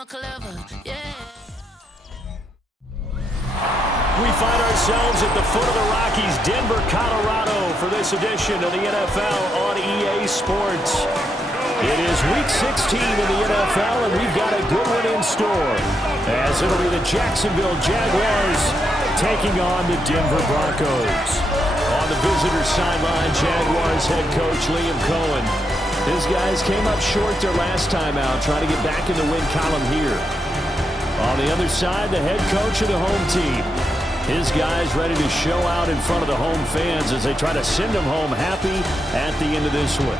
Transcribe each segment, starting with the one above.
more clever, yeah. We find ourselves at the foot of the Rockies, Denver, Colorado, for this edition of the NFL on EA Sports. It is Week 16 in the NFL, and we've got a good one in store, as it'll be the Jacksonville Jaguars taking on the Denver Broncos. On the visitor sideline, Jaguars head coach Liam Cohen. His guys came up short their last time out, trying to get back in the win column here. On the other side, the head coach of the home team. His guys ready to show out in front of the home fans as they try to send them home happy at the end of this one.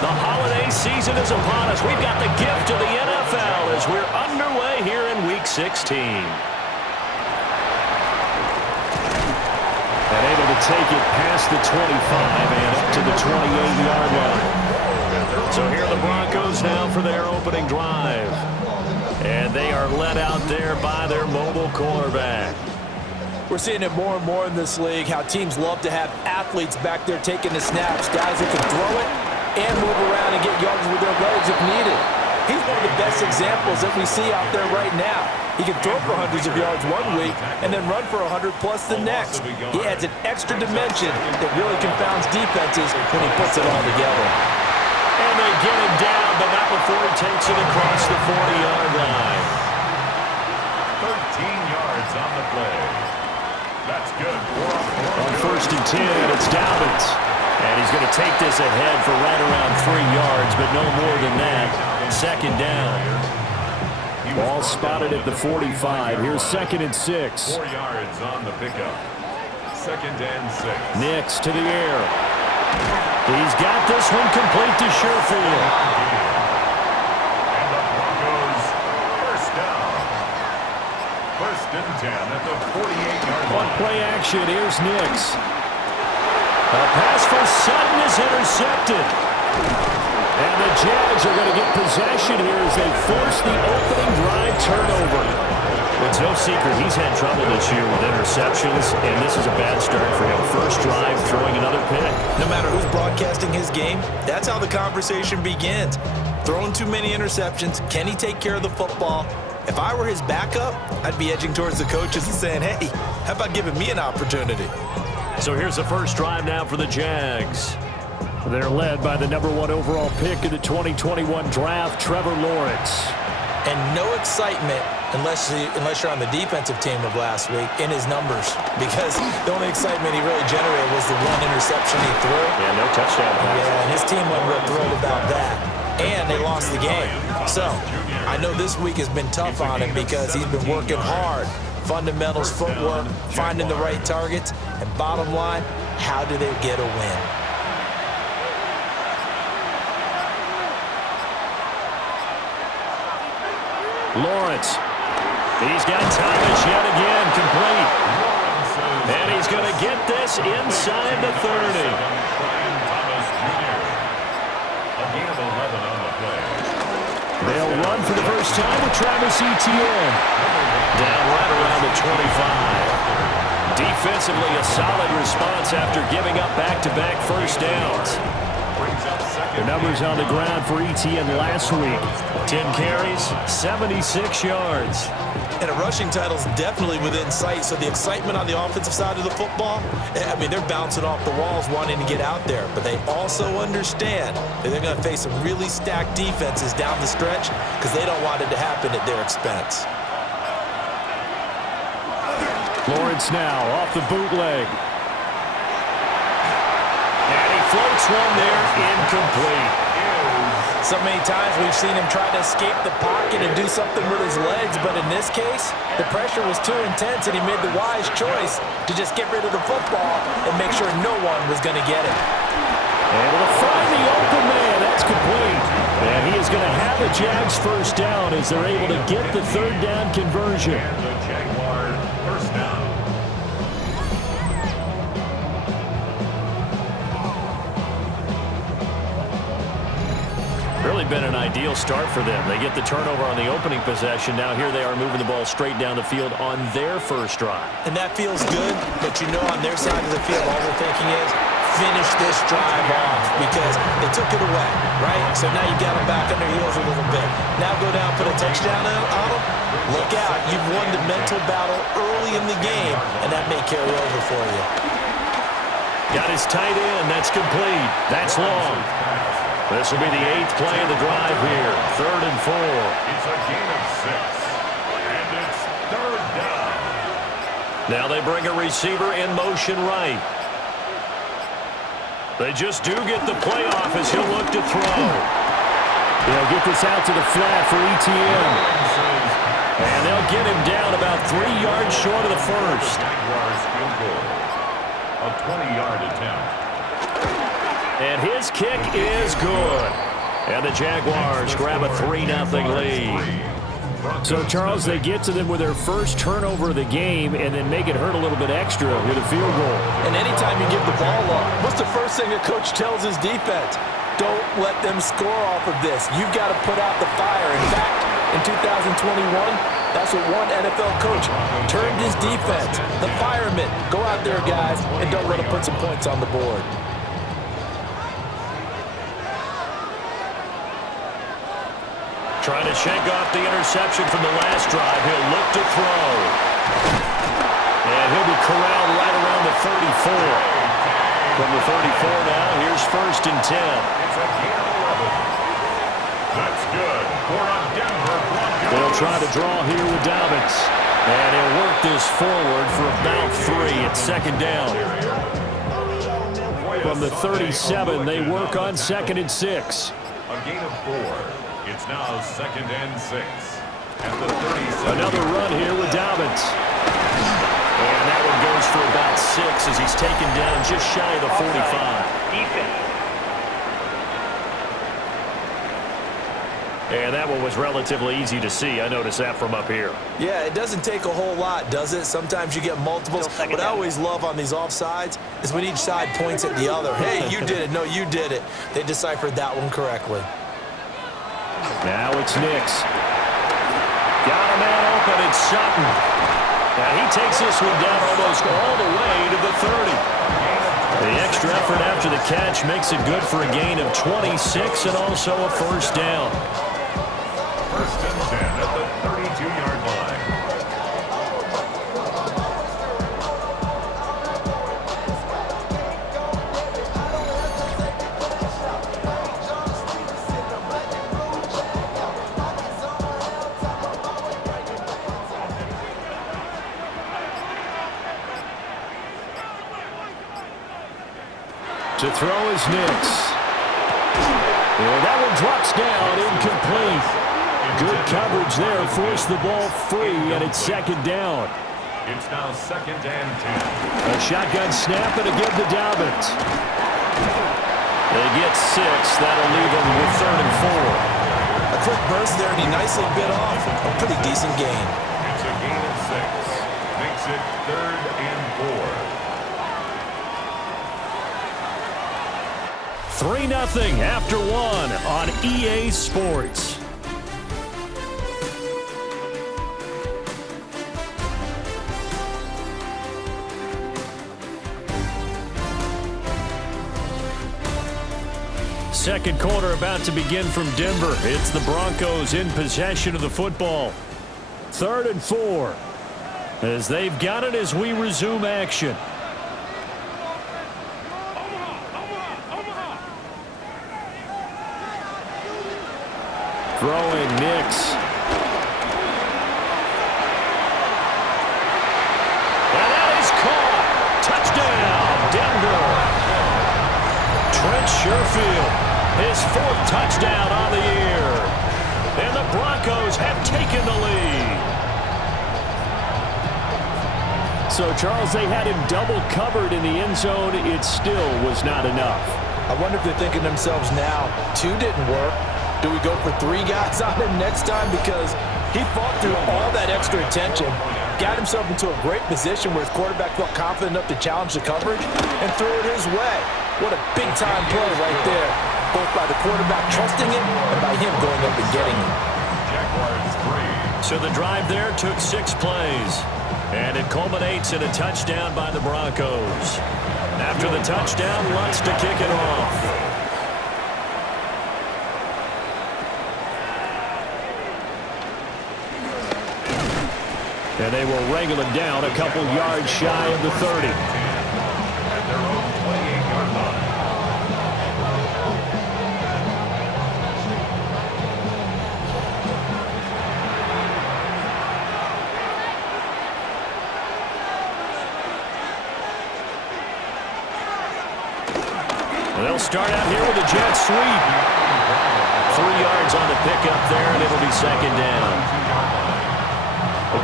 The holiday season is upon us. We've got the gift of the NFL as we're underway here in Week 16. And able to take it past the 25 and up to the 28-yard line. So here are the Broncos now for their opening drive. And they are led out there by their mobile quarterback. We're seeing it more and more in this league, how teams love to have athletes back there taking the snaps, guys who can throw it and move around and get yards with their legs if needed. He's one of the best examples that we see out there right now. He can throw for hundreds of yards one week and then run for 100-plus the next. He adds an extra dimension that really confounds defenses when he puts it all together. And they get him down, but not before he takes it across the 40-yard line. 13 yards on the play. That's good. On 1st and 10, it's Dobbins. And he's going to take this ahead for right around 3 yards, but no more than that. 2nd down. Ball spotted at the 45. Here's 2nd and 6. 4 yards on the pickup. 2nd and 6. Nix to the air. He's got this one complete to Sherfield. And the Broncos first down. 1st and 10 at the 48-yard line. On play action, here's Nix. A pass for Sutton is intercepted. And the Jags are going to get possession here as they force the opening drive turnover. It's no secret he's had trouble this year with interceptions, and this is a bad start for him. First drive, throwing another pick. No matter who's broadcasting his game, that's how the conversation begins. Throwing too many interceptions, can he take care of the football? If I were his backup, I'd be edging towards the coaches and saying, hey, how about giving me an opportunity? So here's the first drive now for the Jags. They're led by the #1 overall pick in the 2021 draft, Trevor Lawrence. And no excitement unless you're on the defensive team of last week in his numbers, because the only excitement he really generated was the one interception he threw. Yeah, no touchdown pass. Yeah, and his team wasn't real thrilled about that. And they lost the game. So I know this week has been tough on him because he's been working hard. Fundamentals, footwork, finding the right targets, and bottom line, how do they get a win? Lawrence. He's got Thomas yet again, complete. And he's going to get this inside the 30. They'll run for the first time with Travis Etienne. Down right around the 25. Defensively, a solid response after giving up back-to-back first downs. The numbers on the ground for Etienne last week. 10 carries, 76 yards. And a rushing title is definitely within sight, so the excitement on the offensive side of the football, I mean, they're bouncing off the walls wanting to get out there, but they also understand that they're going to face some really stacked defenses down the stretch because they don't want it to happen at their expense. Lawrence now off the bootleg. And he floats one there, incomplete. So many times we've seen him try to escape the pocket and do something with his legs, but in this case, the pressure was too intense and he made the wise choice to just get rid of the football and make sure no one was going to get it. Able to find the open man. That's complete. And he is going to have the Jags first down as they're able to get the 3rd down conversion. And the Jaguars first down. really been an ideal start for them. They get the turnover on the opening possession. Now here they are moving the ball straight down the field on their first drive. And that feels good, but you know on their side of the field, all they're thinking is, finish this drive off because they took it away, right? So now you've got them back on their heels a little bit. Now go down, put a touchdown on them. Look out. You've won the mental battle early in the game, and that may carry over for you. Got his tight end. That's complete. That's long. This will be the 8th play of the drive here. 3rd and 4. It's a gain of 6. And it's 3rd down. Now they bring a receiver in motion right. They just do get the play off as he'll look to throw. They'll get this out to the flat for ETN. And they'll get him down about 3 yards short of the first. Jaguars field goal. A 20-yard attempt. And his kick is good. And the Jaguars grab a 3-0 lead. So, Charles, they get to them with their first turnover of the game and then make it hurt a little bit extra with a field goal. And anytime you give the ball up, what's the first thing a coach tells his defense? Don't let them score off of this. You've got to put out the fire. In fact, in 2021, that's what one NFL coach turned his defense. The firemen. Go out there, guys, and don't let them put some points on the board. Trying to shake off the interception from the last drive. He'll look to throw. And he'll be corralled right around the 34. From the 34 now, here's 1st and 10. It's a gain of 11. That's good for a Denver Broncos. They'll try to draw here with Dobbins. And he'll work this forward for about 3 at 2nd down. From the 37, they work on 2nd and 6. A gain of 4. It's now 2nd and 6. At the 37. Another run here with Dobbins. And that one goes for about 6 as he's taken down just shy of the 45. And that one was relatively easy to see. I noticed that from up here. Yeah, it doesn't take a whole lot, does it? Sometimes you get multiples. What I always love on these offsides is when each side points at the other. Hey, you did it. No, you did it. They deciphered that one correctly. Now it's Nix. Got a man open. It's Sutton. Now he takes this one down almost all the way to the 30. The extra effort after the catch makes it good for a gain of 26 and also a 1st down. 1st and 10 at the 32-yard line. To throw is Nix. And that one drops down, incomplete. Good coverage there, forced the ball free, and it's 2nd down. It's now 2nd and 10. A shotgun snap and a give to Dobbins. They get 6. That'll leave them with 3rd and 4. A quick burst there, and he nicely bit off a pretty decent gain. It's a gain of 6. Makes it 3rd and 4. 3-0 after 1 on EA Sports. Second quarter about to begin from Denver. It's the Broncos in possession of the football. 3rd and 4 as they've got it as we resume action. Throwing Nix. And that is caught. Touchdown, Denver. Trent Sherfield, his 4th touchdown on the year. And the Broncos have taken the lead. So, Charles, they had him double covered in the end zone. It still was not enough. I wonder if they're thinking to themselves now, 2 didn't work. Do we go for 3 guys on him next time? Because he fought through all that extra attention, got himself into a great position where his quarterback felt confident enough to challenge the coverage and threw it his way. What a big-time play right there. both by the quarterback trusting it and by him going up and getting it. Jaguars 3. So the drive there took 6 plays. And it culminates in a touchdown by the Broncos. After the touchdown, Lutz to kick it off. And they will wrangle him down a couple yards shy of the 30. At their own 28-yard line. They'll start out here with a jet sweep. 3 yards on the pickup there, and it'll be second down.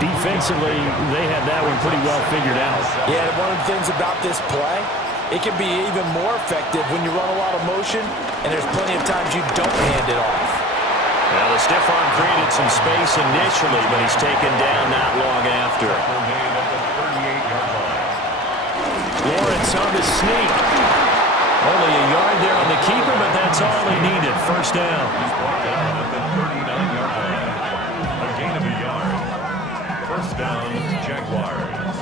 Defensively, they had that one pretty well figured out. Yeah, one of the things about this play, it can be even more effective when you run a lot of motion, and there's plenty of times you don't hand it off. Now, the stiff arm created some space initially, but he's taken down not long after. Lawrence on the sneak. Only a yard there on the keeper, but that's all he needed. First down. He's brought down at the 39-yard line. A gain of a yard. First down, Jaguars.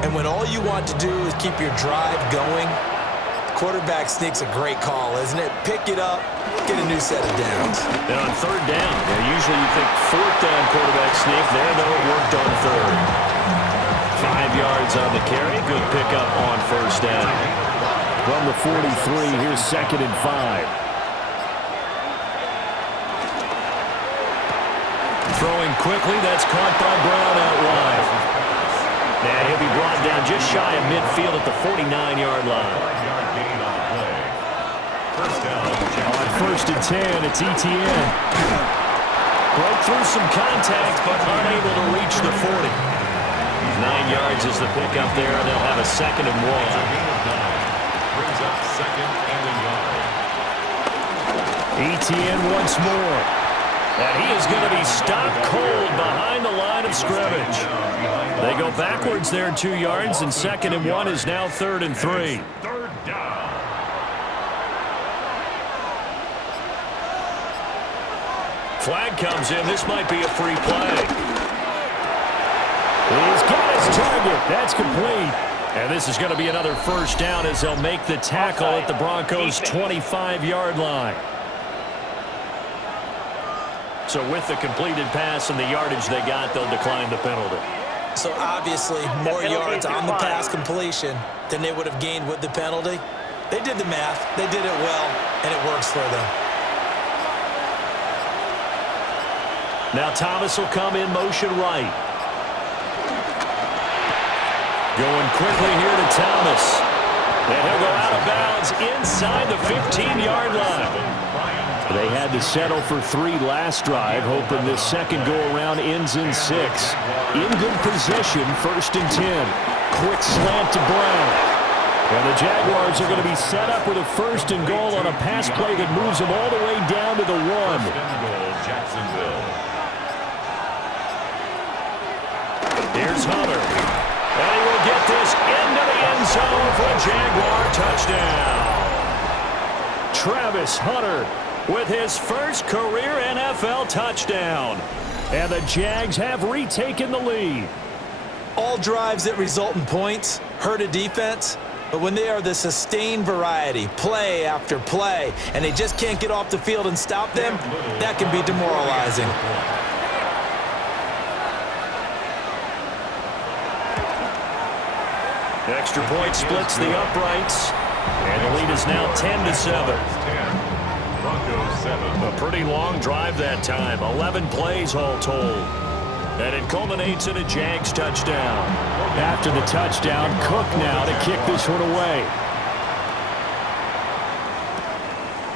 And when all you want to do is keep your drive going, quarterback sneak's a great call, isn't it? Pick it up, get a new set of downs. And on third down, usually you think fourth down quarterback sneak. There, though, it worked on third. 5 yards on the carry. Good pickup on first down. From the 43, here's second and 5. Throwing quickly, that's caught by Brown out wide. And he'll be brought down just shy of midfield at the 49-yard line. 5-yard gain on the play. First down, On first and 10, it's Etienne. Broke through some contact, but unable to reach the 40. 9 yards is the pickup there, and they'll have a second and 1. gain of 9. Brings up second and a yard. Etienne once more. And he is going to be stopped cold behind the line of scrimmage. They go backwards there 2 yards, and second and 1 is now third and 3. Third down. Flag comes in. This might be a free play. He's got his target. That's complete. And this is going to be another first down as they'll make the tackle at the Broncos' 25-yard line. So with the completed pass and the yardage they got, they'll decline the penalty. So obviously, more yards on the pass completion than they would have gained with the penalty. They did the math. They did it well, and it works for them. Now Thomas will come in motion right. Going quickly here to Thomas. And he'll go out of bounds inside the 15-yard line. They had to settle for 3 last drive, hoping this second go-around ends in 6. In good position, first and 10. Quick slant to Brown. And the Jaguars are going to be set up with a first and goal on a pass play that moves them all the way down to the 1. First and goal, Jacksonville. Here's Hunter. And he will get this into the end zone for a Jaguar touchdown. Travis Hunter with his first career NFL touchdown. And the Jags have retaken the lead. All drives that result in points hurt a defense, but when they are the sustained variety, play after play, and they just can't get off the field and stop them, that can be demoralizing. Extra point splits the uprights, and the lead is now 10-7. Broncos 7. A pretty long drive that time, 11 plays all told. And it culminates in a Jags touchdown. After the touchdown, Cook now to kick this one away.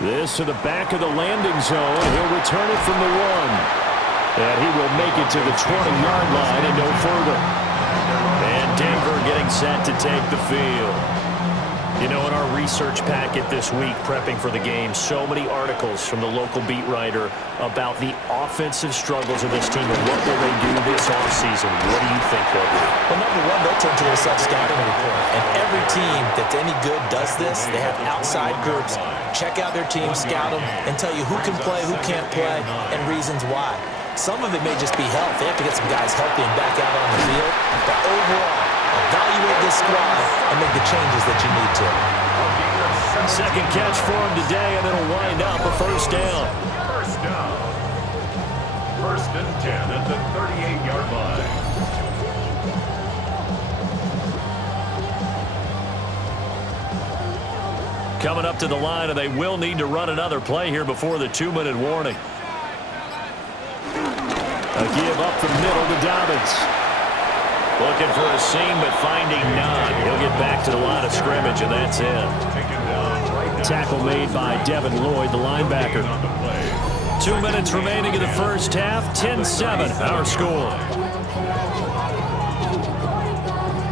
This to the back of the landing zone. He'll return it from the 1. And he will make it to the 20-yard line and no further. And Denver getting set to take the field. You know, in our research packet this week, prepping for the game, so many articles from the local beat writer about the offensive struggles of this team and what will they do this offseason. What do you think they'll do? Well, number one, they'll turn to their self-scouting report. And every team that's any good does this. They have outside groups. Check out their team, scout them, and tell you who can play, who can't play, and reasons why. Some of it may just be health. They have to get some guys healthy and back out on the field. But overall, evaluate this squad and make the changes that you need to. Second catch for him today, and it'll wind up a first down. First down. 1st and 10 at the 38-yard line. Coming up to the line, and they will need to run another play here before the 2-minute warning. A give up the middle to Dobbins. Looking for a seam, but finding none. He'll get back to the line of scrimmage, and that's it. Tackle made by Devin Lloyd, the linebacker. 2 minutes remaining in the first half. 10-7, our score.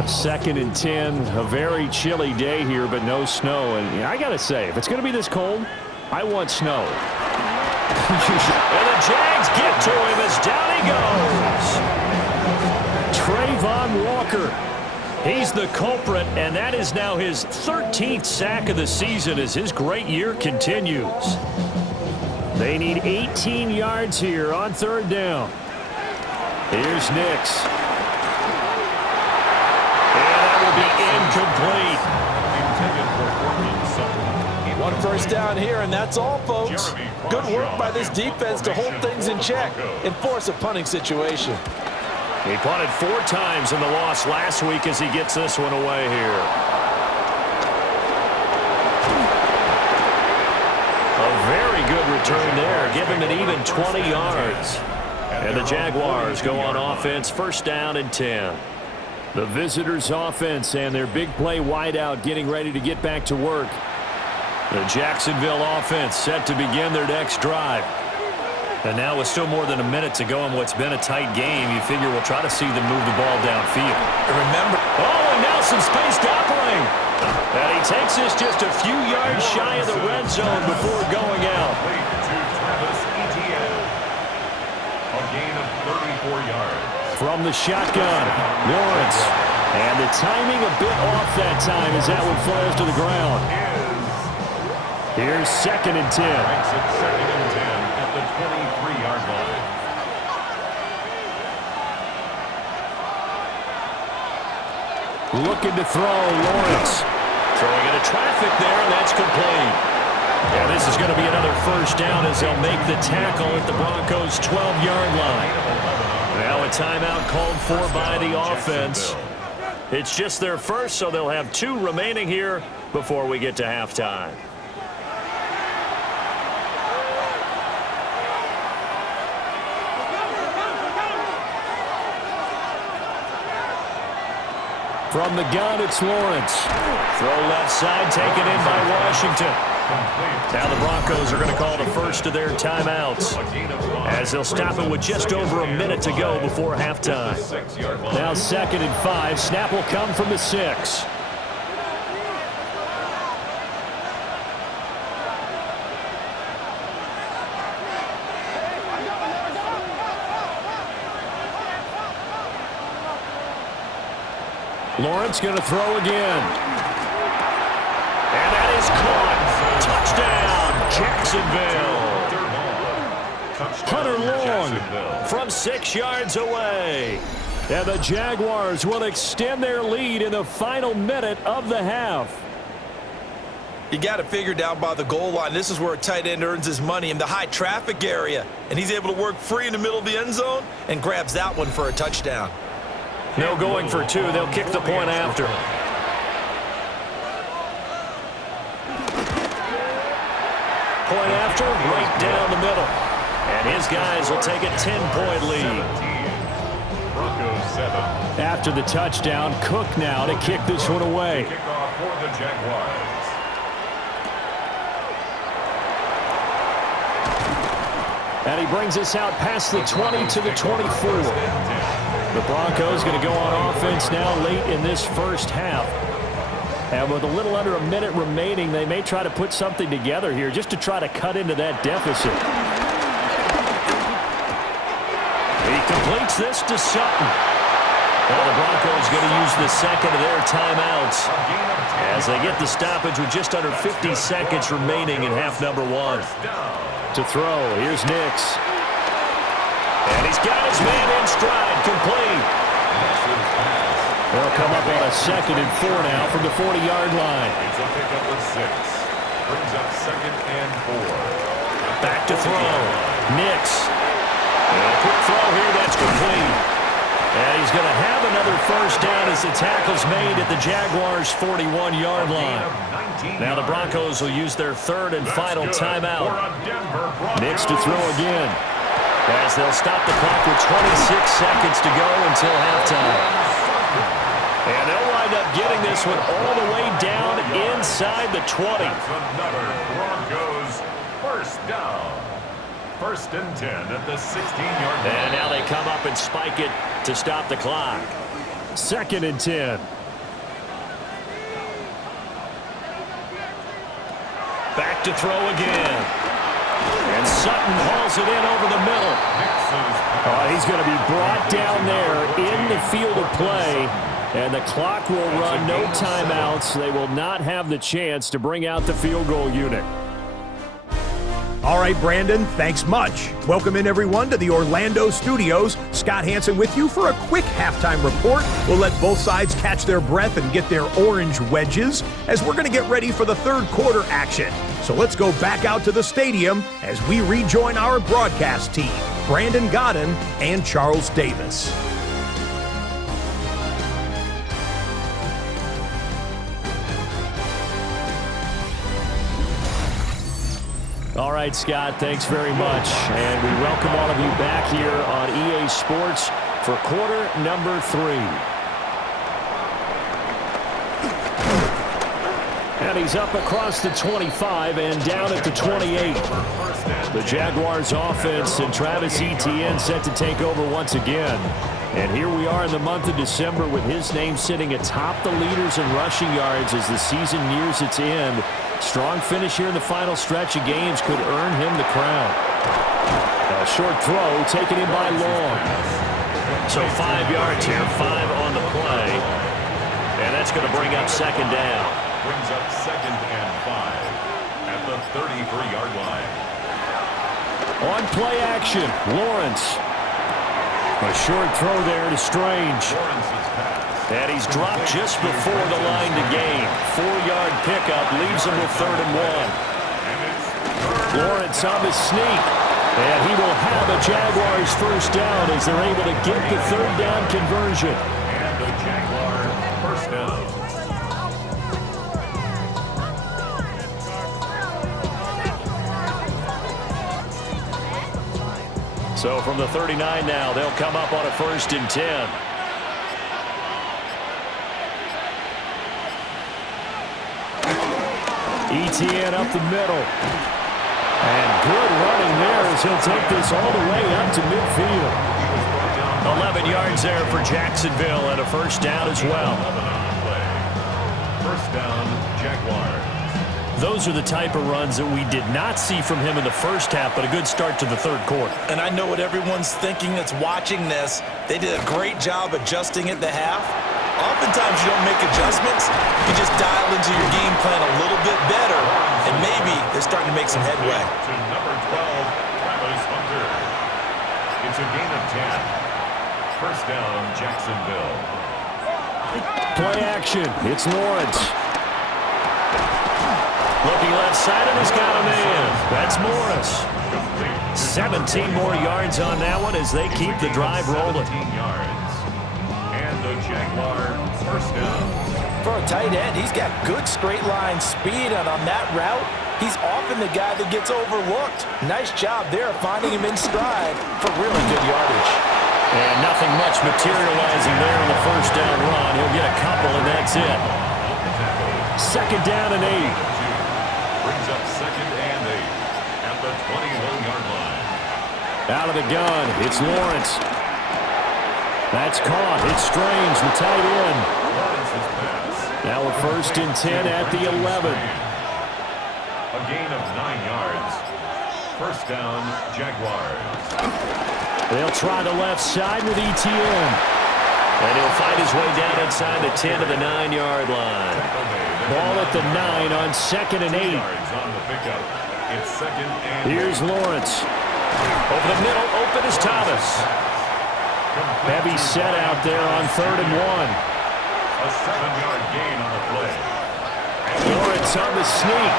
2nd and 10. A very chilly day here, but no snow. And I got to say, if it's going to be this cold, I want snow. And the Jags get to him as down he goes. Trayvon Walker. He's the culprit, and that is now his 13th sack of the season as his great year continues. They need 18 yards here on 3rd down. Here's Nix. And that will be incomplete. One first down here, and that's all, folks. Good work by this defense to hold things in check and force a punting situation. He punted 4 times in the loss last week as he gets this one away here. A very good return there. Give him an even 20 yards. And the Jaguars go on offense, 1st down and 10. The visitors' offense and their big play wideout getting ready to get back to work. The Jacksonville offense set to begin their next drive. And now with still more than a minute to go in what's been a tight game, you figure we'll try to see them move the ball downfield. And remember, and now some space to operate. And he takes this just a few yards shy of the red zone before going out. A gain of 34 yards. From the shotgun, Lawrence. And the timing a bit off that time as that one falls to the ground. Here's 2nd and 10. Makes it 2nd and 10 at the 23-yard line. Looking to throw, Lawrence. Throwing into traffic there, and that's complete. And this is going to be another first down as they'll make the tackle at the Broncos' 12-yard line. Now a timeout called for by the offense. It's just their first, so they'll have 2 remaining here before we get to halftime. From the gun, it's Lawrence. Throw left side, taken in by Washington. Now the Broncos are going to call the first of their timeouts as they'll stop it with just over a minute to go before halftime. Now 2nd and 5. Snap will come from the 6. Lawrence going to throw again. And that is caught. Touchdown, Jacksonville. Hunter Long from 6 yards away. And the Jaguars will extend their lead in the final minute of the half. You got it figured out by the goal line. This is where a tight end earns his money in the high traffic area. And he's able to work free in the middle of the end zone and grabs that one for a touchdown. No going for 2. They'll kick the point after. Point after, right down the middle. And his guys will take a 10-point lead. Broncos 7. After the touchdown, Cook now to kick this one away. Kickoff for the Jaguars. And he brings us out past the 20 to the 24. The Broncos going to go on offense now late in this first half. And with a little under a minute remaining, they may try to put something together here just to try to cut into that deficit. He completes this to Sutton. Well, the Broncos going to use the second of their timeouts as they get the stoppage with just under 50 seconds remaining in half number one. To throw, here's Nix. And he's got his man in stride, complete. They'll come up on a 2nd and 4 now from the 40-yard line. It's a pickup with 6. Brings up 2nd and 4. Back to throw. Nix. And a quick throw here, that's complete. And he's going to have another first down as the tackle's made at the Jaguars' 41-yard line. Now the Broncos will use their 3rd and final timeout. Nix to throw again, as they'll stop the clock with 26 seconds to go until halftime. And they'll wind up getting this one all the way down inside the 20. That's another Broncos first down. 1st and 10 at the 16-yard line. And now they come up and spike it to stop the clock. 2nd and 10. Back to throw again. And Sutton hauls it in over the middle. He's going to be brought down there in the field of play. And the clock will run, no timeouts. They will not have the chance to bring out the field goal unit. All right, Brandon, thanks much. Welcome in, everyone, to the Orlando studios. Scott Hansen with you for a quick halftime report. We'll let both sides catch their breath and get their orange wedges as we're going to get ready for the 3rd quarter action. So let's go back out to the stadium as we rejoin our broadcast team, Brandon Godden and Charles Davis. All right, Scott, thanks very much. And we welcome all of you back here on EA Sports for quarter number 3. And he's up across the 25 and down at the 28. The Jaguars offense and Travis Etienne set to take over once again. And here we are in the month of December with his name sitting atop the leaders in rushing yards as the season nears its end. Strong finish here in the final stretch of games could earn him the crown. A short throw taken in by Long. So 5 yards here, 5 on the play. And that's going to bring up 2nd down. Brings up 2nd and 5 at the 33-yard line. On play action, Lawrence. A short throw there to Strange. Lawrence's pass. And he's dropped just before the line to gain. 4-yard pickup leaves him with 3rd and 1. Lawrence on the sneak. And he will have a Jaguars first down as they're able to get the 3rd down conversion. And the Jaguar first down. So from the 39 now, they'll come up on a 1st and 10. Etienne up the middle. And good running there as he'll take this all the way up to midfield. 11 yards there for Jacksonville and a first down as well. First down, Jaguars. Those are the type of runs that we did not see from him in the first half, but a good start to the 3rd quarter. And I know what everyone's thinking that's watching this. They did a great job adjusting at the half. Oftentimes you don't make adjustments. You just dial into your game plan a little bit better, and maybe they're starting to make some headway. To number 12, Travis Hunter. It's a gain of 10. First down, Jacksonville. Play action. It's Lawrence. Looking left side, and he's got a man. That's Morris. 17 more yards on that one as they keep the drive rolling. 17 yards. And the Jaguar first down. For a tight end, he's got good straight line speed, and on that route, he's often the guy that gets overlooked. Nice job there finding him in stride for really good yardage. And nothing much materializing there in the first down run. He'll get a couple, and that's it. 2nd down and 8. Brings up 2nd and 8 at the 21-yard line. Out of the gun, it's Lawrence. That's caught. It's Strange, the tight end. Lawrence's pass. Now Now a 1st and 10 at the 11. A gain of 9 yards. First down, Jaguars. They'll try the left side with ETN. And he'll find his way down inside the 10 to the 9-yard line. Ball at the 9 on 2nd and 8. On the pickup. It's 2nd and Here's Lawrence. Over the middle, open is Thomas. Heavy set out there on 3rd and 1. A 7-yard gain on the play. Lawrence on the sneak.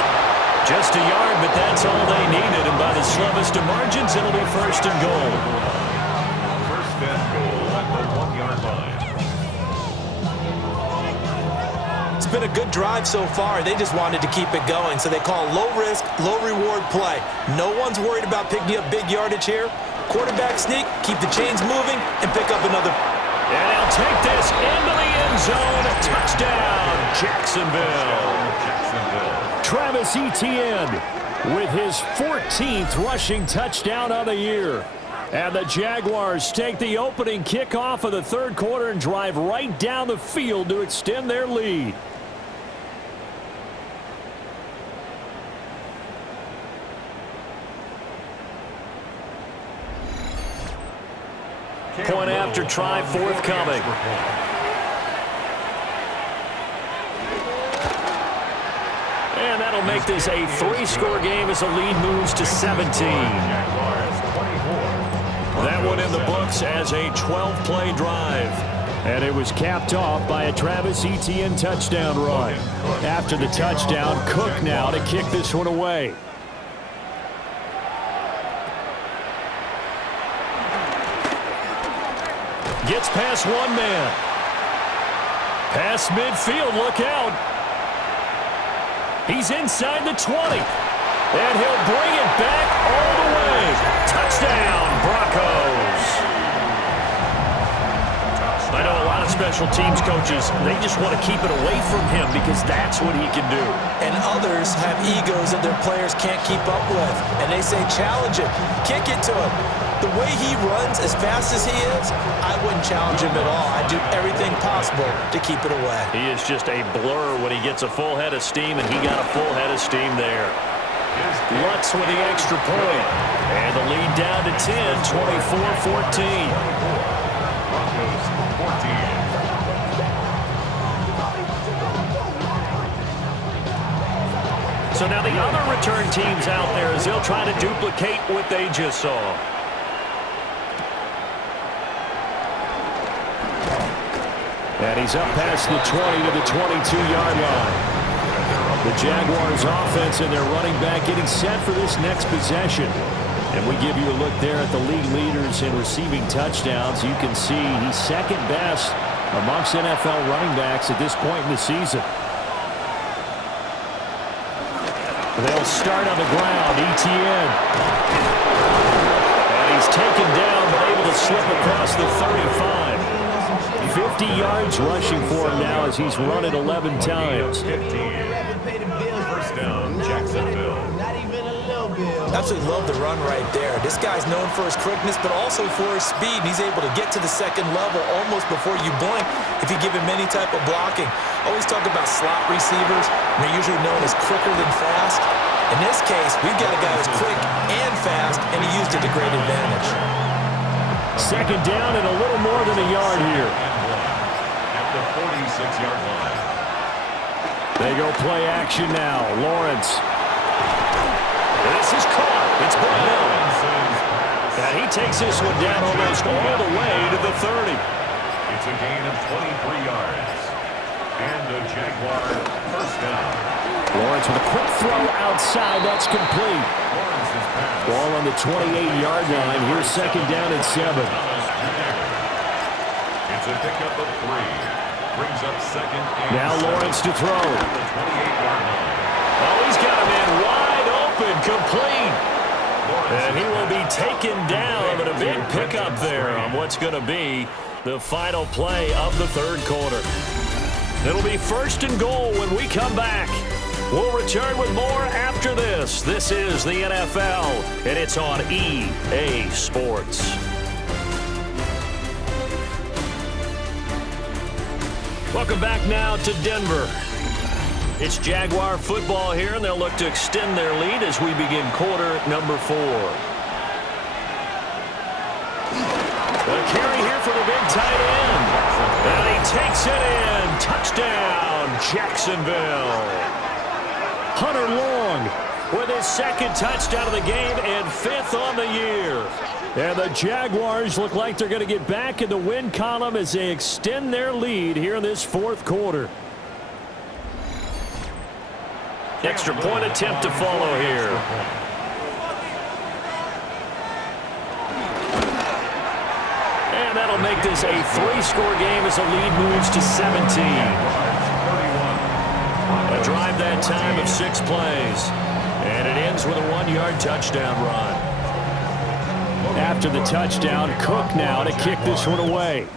Just a yard, but that's all they needed. And by the slimmest of margins, it'll be 1st and goal. 1st and goal at the 1-yard line. It's been a good drive so far. They just wanted to keep it going, so they call low-risk, low-reward play. No one's worried about picking up big yardage here. Quarterback sneak, keep the chains moving, and pick up another. And they'll take this into the end zone. Touchdown, Jacksonville. Travis Etienne with his 14th rushing touchdown of the year. And the Jaguars take the opening kickoff of the 3rd quarter and drive right down the field to extend their lead. Point after try forthcoming. And that'll make this a 3-score game as the lead moves to 17. That one in the books as a 12-play drive. And it was capped off by a Travis Etienne touchdown run. After the touchdown, Cook now to kick this one away. Gets past one man. Past midfield, look out. He's inside the 20. And he'll bring it back all the way. Touchdown, Broncos. I know a lot of special teams coaches, they just want to keep it away from him because that's what he can do. And others have egos that their players can't keep up with. And they say, challenge him, kick it to him. The way he runs as fast as he is, I wouldn't challenge him at all. I'd do everything possible to keep it away. He is just a blur when he gets a full head of steam, and he got a full head of steam there. Lutz with the extra point. And the lead down to 10, 24-14. Broncos 14. So now the other return teams out there as they'll try to duplicate what they just saw. And he's up past the 20 to the 22-yard line. The Jaguars offense and their running back getting set for this next possession. And we give you a look there at the league leaders in receiving touchdowns. You can see he's 2nd best amongst NFL running backs at this point in the season. They'll start on the ground. Etienne. And he's taken down but able to slip across the 35. 50 yards rushing for him now as he's run it 11 times. 15. First down, Jacksonville. Absolutely love the run right there. This guy's known for his quickness, but also for his speed. He's able to get to the 2nd level almost before you blink if you give him any type of blocking. Always talk about slot receivers. They're usually known as quicker than fast. In this case, we've got a guy who's quick and fast, and he used it to great advantage. 2nd down and a little more than a yard here. At the 46-yard line. They go play action now. Lawrence. This is caught. It's Brown. And he takes this one down almost all the way to the 30. It's a gain of 23 yards. And a Jaguar first down. Lawrence with a quick throw outside. That's complete. Lawrence's pass. Ball on the 28-yard line. Here's 2nd down and 7. It's a pickup of 3. Brings up 2nd and Now Lawrence to throw. at the 28-yard line. Oh, he's got him in wide open, complete. And he will be taken down, but a big pickup there on what's going to be the final play of the 3rd quarter. It'll be 1st and goal when we come back. We'll return with more after this. This is the NFL, and it's on EA Sports. Welcome back now to Denver. It's Jaguar football here, and they'll look to extend their lead as we begin quarter number 4. The carry here for the big tight end. And he takes it in. Touchdown, Jacksonville. Hunter Long with his second touchdown of the game and 5th on the year. And the Jaguars look like they're going to get back in the win column as they extend their lead here in this 4th quarter. Extra point attempt to follow here. And that'll make this a 3-score game as the lead moves to 17. A drive that time of 6 plays. And it ends with a 1-yard touchdown run. After the touchdown, Cook now to kick this one away.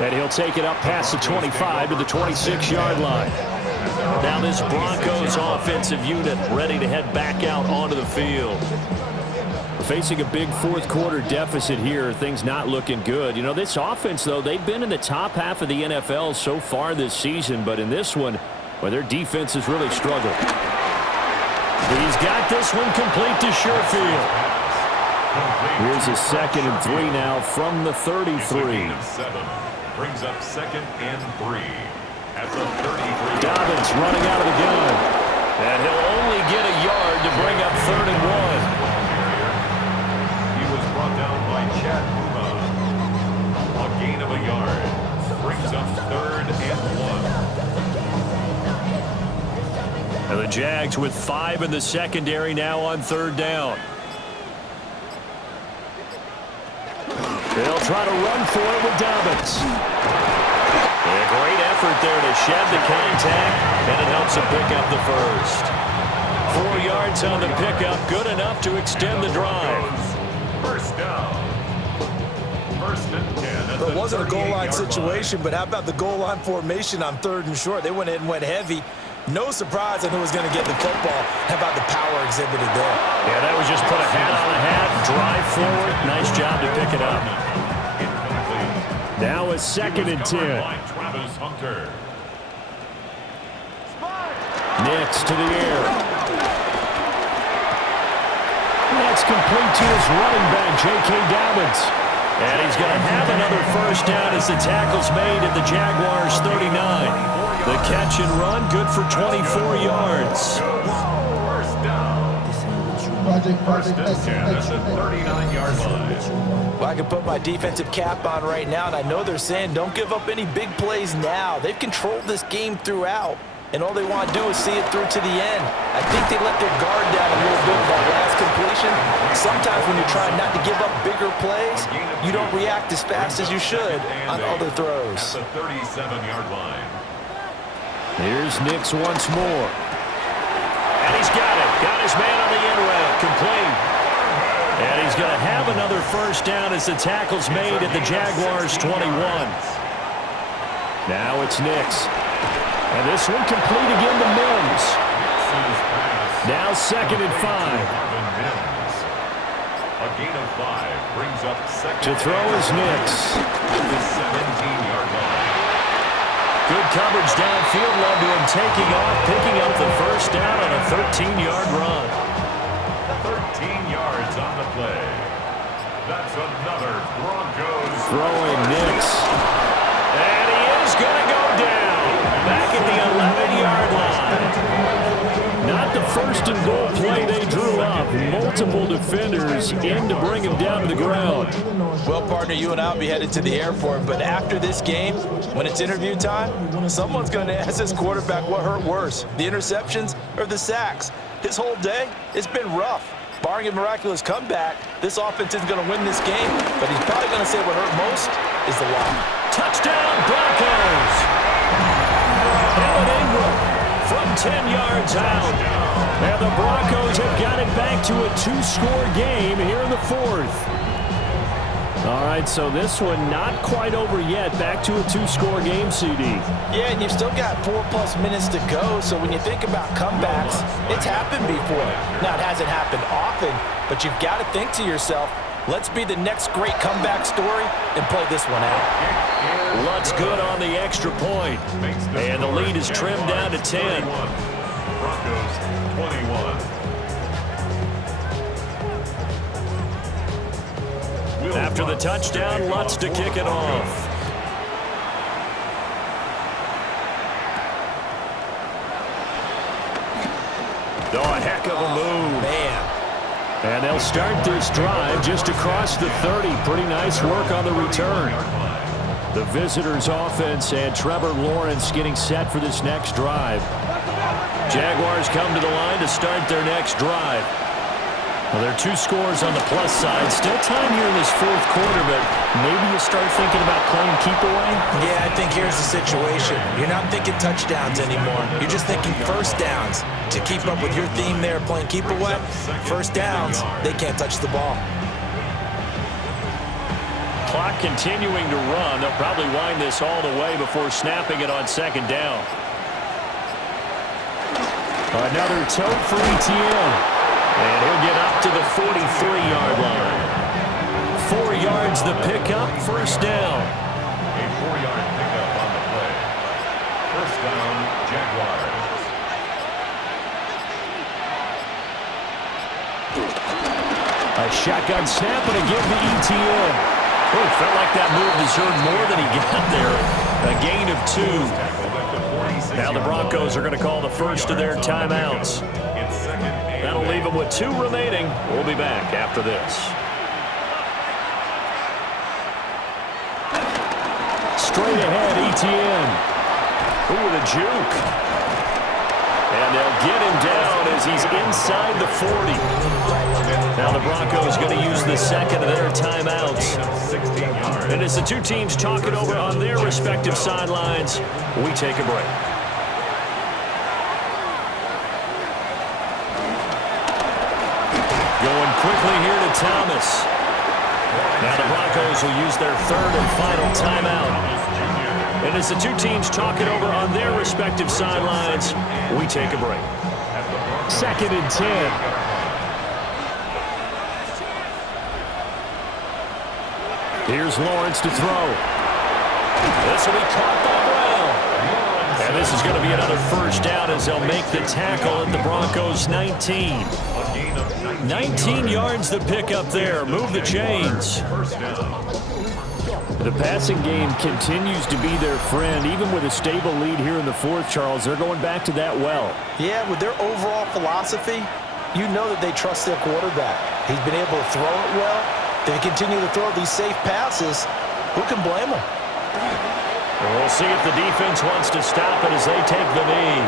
And he'll take it up past the 25 to the 26-yard line. Now this Broncos offensive unit ready to head back out onto the field. Facing a big 4th quarter deficit here, things not looking good. You know, this offense, though, they've been in the top half of the NFL so far this season, but in this one, well, their defense has really struggled. He's got this one complete to Sherfield. Here's a 2nd and 3 now from the 33. Brings up 2nd and 3 at the 33. Dobbins running out of the gun. And he'll only get a yard to bring up 3rd and 1. He was brought down by Chad Puma. A gain of a yard. Brings up 3rd and 1. And the Jags with 5 in the secondary now on 3rd down. They'll try to run for it with Dobbins. A great effort there to shed the contact, and it helps him pick up the first. 4 yards on the pickup, good enough to extend the drive. First down. 1st and 10. It wasn't a goal line situation, but how about the goal line formation on 3rd and short? They went in and went heavy. No surprise on who was going to get the football. How about the power exhibited there? Yeah, that was just put a hat on a hat, drive forward. Nice job to pick it up. Now a 2nd and 10. Next to the air. That's complete to his running back, J.K. Dobbins. And he's going to have another first down as the tackle's made at the Jaguars' 39. The catch and run, good for 24 yards. First down. 1st and 10 at the 39-yard line. Well, I can put my defensive cap on right now, and I know they're saying don't give up any big plays now. They've controlled this game throughout, and all they want to do is see it through to the end. I think they let their guard down a little bit with that last completion. Sometimes when you're trying not to give up bigger plays, you don't react as fast as you should on other throws. At the 37-yard line. Here's Nix once more. And he's got it. Got his man on the end route. Complete. And he's going to have another first down as the tackle's made at the Jaguars' 21. Now it's Nix. And this one complete again to Mims. Now 2nd and 5. A gain of 5 brings up 2nd. To throw is Nix. The 17-yard line. Good coverage downfield. Led to him taking off, picking up the first down on a 13-yard run. 13 yards on the play. That's another Broncos. Throwing Nix. And he is going to go down. Back at the 11-yard line. Not the first and goal play they drew up. Multiple defenders in to bring him down to the ground. Well, partner, you and I will be headed to the airport, but after this game, when it's interview time, someone's going to ask this quarterback what hurt worse, the interceptions or the sacks. His whole day, it's been rough. Barring a miraculous comeback, this offense isn't going to win this game, but he's probably going to say what hurt most is the line. Touchdown, Broncos! Evan Ingram from 10 yards out. And the Broncos have got it back to a 2-score game here in the 4th. All right, so this one not quite over yet. Back to a 2-score game, CD. Yeah, and you've still got 4+ minutes to go, so when you think about comebacks, it's happened before. Now, it hasn't happened often, but you've got to think to yourself, Let's be the next great comeback story and play this one out. Lutt's good on the extra point. And the lead is trimmed down to 10. Broncos 21. After the touchdown, Lutt's to kick it off. Oh, a heck of a move. Man. And they'll start this drive just across the 30. Pretty nice work on the return. The visitors' offense and Trevor Lawrence getting set for this next drive. Jaguars come to the line to start their next drive. Well, there are 2 scores on the plus side. Still time here in this 4th quarter, but maybe you start thinking about playing keep away? Yeah, I think here's the situation. You're not thinking touchdowns anymore. You're just thinking first downs. To keep up with your theme there, playing keep away, first downs, they can't touch the ball. Clock continuing to run. They'll probably wind this all the way before snapping it on 2nd down. Another tote for ETN. And he'll get up to the 43-yard line. 4 yards the pickup, first down. A 4-yard pickup on the play. First down, Jaguars. A shotgun snap and a give to ETN. Oh, felt like that move deserved more than he got there. A gain of 2. Now the Broncos are going to call the first of their timeouts. That'll leave them with 2 remaining. We'll be back after this. Straight ahead, ETN. Ooh, the juke. And they'll get him down as he's inside the 40. Now the Broncos going to use the second of their timeouts. And as the 2 teams talk it over on their respective sidelines, we take a break. Going quickly here to Thomas. Now the Broncos will use their 3rd and final timeout. And as the 2 teams talk it over on their respective sidelines, we take a break. 2nd and 10. Here's Lawrence to throw. This will be caught by Brown. And this is going to be another first down as they'll make the tackle at the Broncos' 19. 19 yards the pickup there. Move the chains. The passing game continues to be their friend. Even with a stable lead here in the 4th, Charles, they're going back to that well. Yeah, with their overall philosophy, you know that they trust their quarterback. He's been able to throw it well. They continue to throw these safe passes. Who can blame them? We'll see if the defense wants to stop it as they take the knee.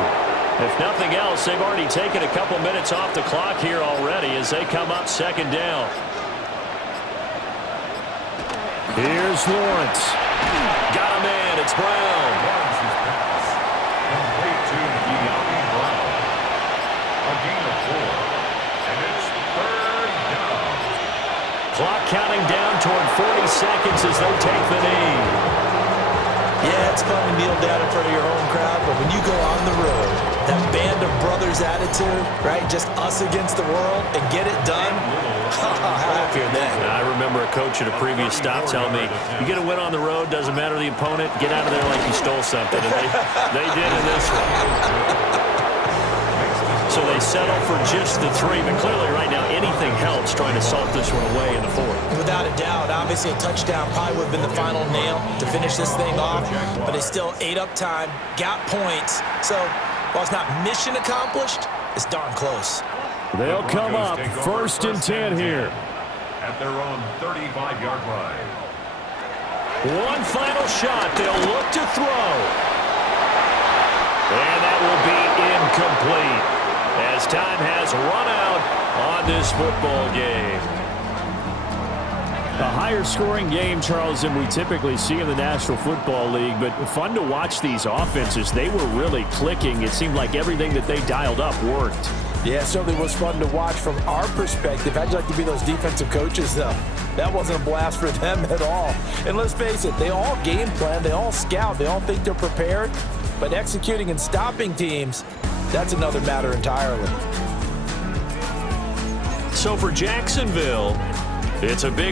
If nothing else, they've already taken a couple minutes off the clock here already as they come up 2nd down. Here's Lawrence. Got a man. It's Brown. Lawrence's pass. Complete to De'Ami Brown. A gain of 4. And it's 3rd down. Clock counting down toward 40 seconds as they take the knee. Yeah, it's fun to kneel down in front of your home crowd, but when you go on the road, that band of brothers attitude, right? Just us against the world and get it done. How happy are they? I remember a coach at a previous stop telling me, you get a win on the road, doesn't matter the opponent, get out of there like you stole something. And they did in this one. So they settle for just the 3, but clearly right now anything helps trying to salt this one away in the 4th. Without a doubt, obviously a touchdown probably would have been the final nail to finish this thing off, but they still ate up time, got points. So while it's not mission accomplished, it's darn close. They'll come up 1st and 10 here. At their own 35-yard line. One final shot. They'll look to throw. And that will be incomplete as time has run out on this football game. A higher scoring game, Charles, than we typically see in the National Football League, but fun to watch these offenses. They were really clicking. It seemed like everything that they dialed up worked. Yeah, it certainly was fun to watch from our perspective. How'd you like to be those defensive coaches, though? That wasn't a blast for them at all. And let's face it, they all game plan, they all scout, they all think they're prepared, but executing and stopping teams, that's another matter entirely. So for Jacksonville, It's a big